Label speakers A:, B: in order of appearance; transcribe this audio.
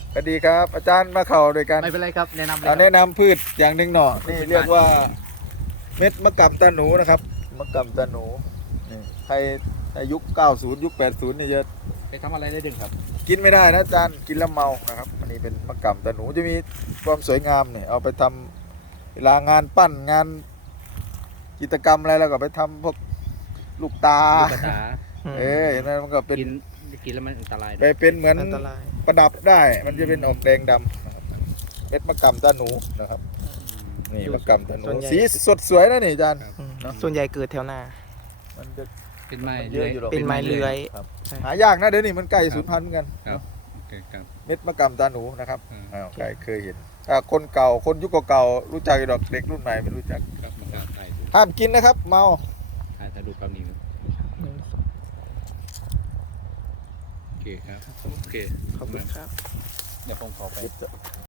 A: ก็ดีครับอาจารย์มาเข้าด้วยกัน
B: ไม่เป็นไรครับแนะนำเลย
A: แนะนำพืชอย่างหนึ่งหน่อนี่เรียกว่าเม็ดมะกำตาหนูนะครับมะกำตาหนูนี่ใครในยุค 90 ยุค 80นี่จะ
B: ไปทำอะไรได้ดึงครับ
A: กินไม่ได้นะอาจารย์กินแล้วเมานะครับอันนี้เป็นมะกำตาหนูจะมีความสวยงามเนี่ยเอาไปทำเวลางานปั้นงานกิจกรรมอะไรแล้วก็ไปทำพวกลูกตา
B: ลูกกระตา
A: เห็นไหมมันก็เป็น
B: กินแล้วมันอันตราย
A: ไปเป็นเหมือน
C: อันตราย
A: ประดับได้ มันจะเป็นออกแดงดำนะครับเม็ดมะกำตาหนูนะครับนี่มะกำตาหนูสีสดสวยนะนี่อาจารย์ เนอะ
C: ส่วนใหญ่เกิดแถวหน้า
A: มันจะ
B: เป็นไม้
A: เยอะอยู่หรอก
C: เป็นไม้เลื้อย
A: ครับ
C: ใช่
A: หายากนะเดี๋ยวนี้มันใกล้สูญพันธุ์เหมือนกัน
B: ครับโอเคครับ
A: เม็ดมะกำตาหนูนะครับ
B: อืม
A: ใครเคยเห็นถ้าคนเก่าคนยุคเก่าๆรู้จักอยู่ดอกเด็กรุ่นใหม่ไม่รู้จัก
B: ครับมันก็ถ่ายดู
A: ห้ามกินนะครับ เมา
B: ถ่ายดูความนี้โอเคครับโอเค
C: ขอบคุณครับ
B: เดี๋ยวผมขอไป